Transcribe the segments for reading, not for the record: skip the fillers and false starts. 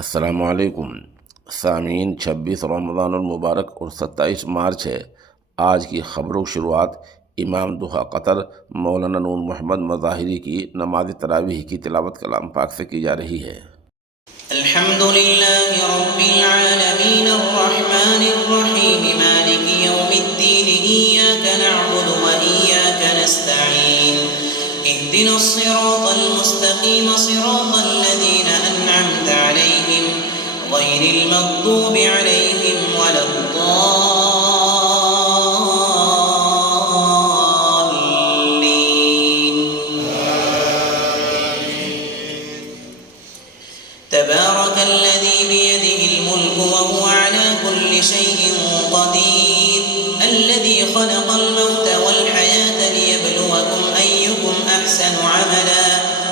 अस्सलामुअलैकुम सामीन। 26 रमज़ान मुबारक और 27 मार्च है। आज की ख़बरों की शुरुआत इमाम दुहा क़तर मौलाना नूर मोहम्मद मज़ाहिरी की नमाज तरावीह की तिलावत कलाम पाक से की जा रही है। अल्हम्दुलिल्लाहि रब्बिल आलमीन अर्रहमानिर रहीम मालिकि यौमिद्दीन इय्याका नअबुदु व इय्याका नस्तईन इहदिनस सिरातल मुस्तक़ीम सिरातल लज़ीना अनअमता अलैहिम गैरिल मग़दूबि अलैहिम वलद्दाल्लीन। तबारकल्लज़ी बियदिहिल मुल्कु व हुवा अला कुल्लि शैइन क़दीर अल्लज़ी ख़लक़ल मौता वल हयाता लियब्लुवकुम अय्युकुम अहसनु अमला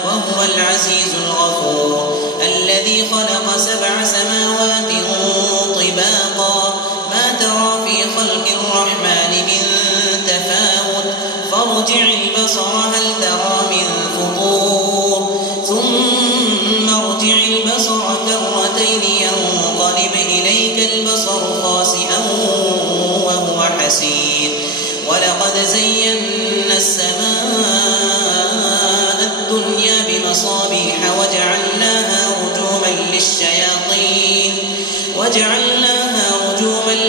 व हुवल अज़ीज़ुल गफ़ूर अल्लज़ी ख़लक़ सबअ समावातिन तिबाक़ा मा तरा फ़ी ख़ल्क़िर रहमानि मिन तफ़ावुत फ़र्जि'il बसरा हल तरा मिन फ़ुतूर ثم ارجع البصر كرتين ينقلب إليك البصر خاسئا وهو حسير ولقد زينا السماء الدنيا بمصابيح وجعلناها رجوما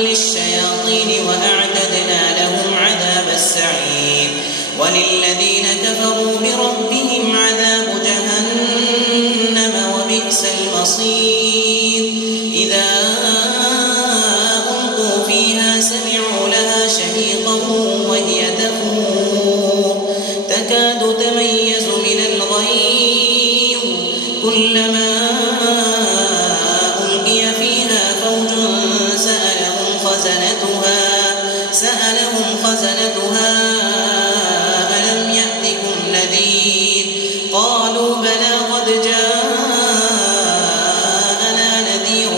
للشياطين وأعتدنا لهم عذاب السعير وللذين كفروا بربهم عذاب جهنم وبئس المصير إذا ألقوا فيها سمعوا لها شهيقا وهي تفور تكاد تميز من الغيظ كلما ألقي فيها فوج سألهم خزنتها ألم يأتكم نذير قالوا بلى قد جاءنا نذير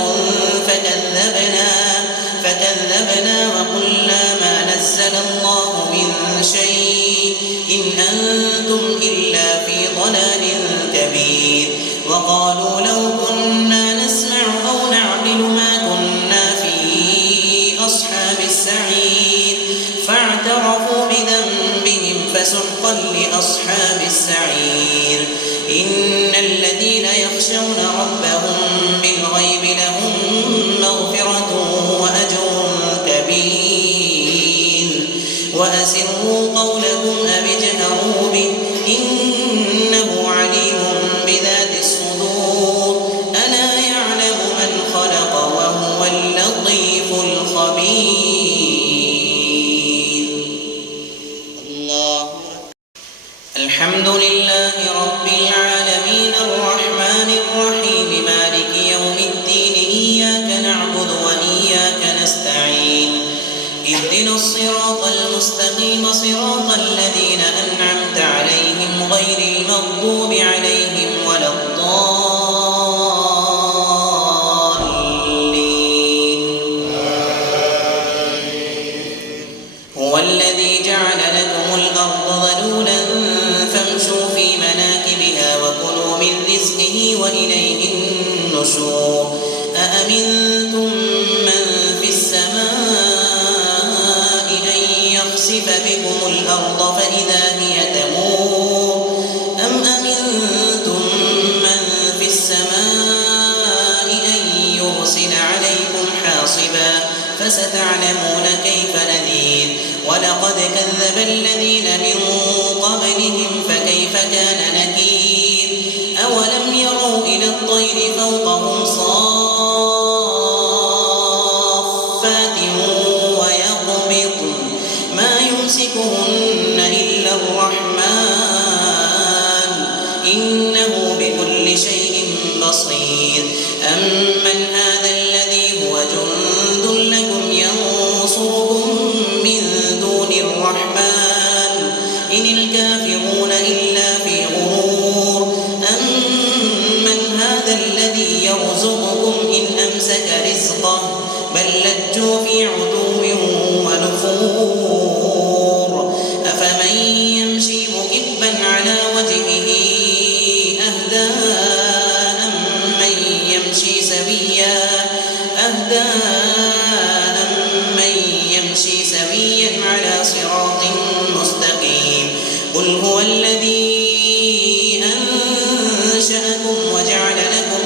فكذبنا وقلنا ما نزل الله من شيء إن أنتم إلا في ضلال كبير وقالوا لو كنا نسمع أو نعقل ما كنا في أصحاب السعير فاعترفوا بذنبهم فسحقا لأصحاب السعير إن الذين يخشون ربهم بالغيب لهم مغفرة وأجر كبير وأسروا قولكم أو اجهروا به إنه عليم بذات الصدور ألا يعلم من خلق وهو اللطيف الخبير. الله. الحمد لله رب العالمين الرحمن الرحيم مالك يوم الدين إياك نعبد وإياك نستعين اهدنا الصراط المستقيم صراط الذين أنعمت عليهم غير المغضوب عليهم ولا الضالين. هو الذي جعل لكم الأرض ذلولا فامشوا في مناكبها وكلوا من رزقه وإليه النشور أأمنتم من في السماء أن يخسف بكم الأرض فإذا هي تمور أم أمنتم من في السماء أن يرسل عليكم حاصبا فستعلمون كيف نذير ولقد كذب الذين من قبلهم فكيف كان نكير أولم يروا إلى الطير فوقهم صافات ويقبضن ما يمسكهن إلا الرحمن إنه بكل شيء بصير أمن هذا الذي هو جند لكم ينصركم من دون الرحمن إن الكافرون إلا في غرور أمن هذا الذي يرزقكم إن أمسك رزقه بل لجوا في عتو ونفور أفمن يمشي مكبا على وجهه أهدى أمن يمشي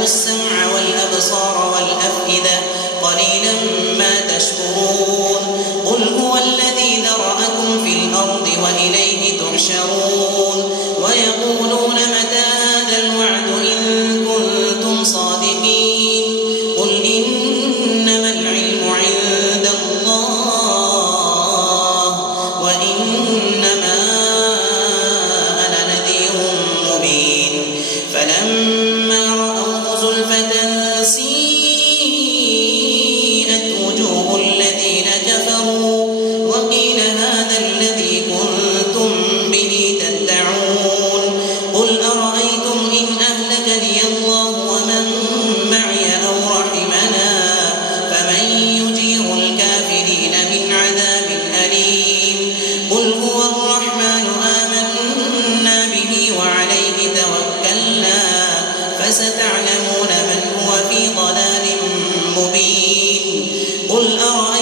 السمع والأبصار والأفئدة قليلا ما تشكرون قل هو الذي ذرأكم في الأرض وإليه تحشرون ويقولون متى هذا الوعد إن كنتم صادقين قل إنما العلم عند الله وإنما أنا نذير مبين فلما رأوه زلفة سيئت وجوه الذين كفروا وقيل هذا الذي كنتم به تدعون قل أرأيتم إن أهلكني الله ومن معي أو رحمنا فمن يجير الكافرين من عذاب أليم قل هو الرحمن آمنا به وعليه توكلنا فستعلمون من هو في ضلال مبين قل أرأيتم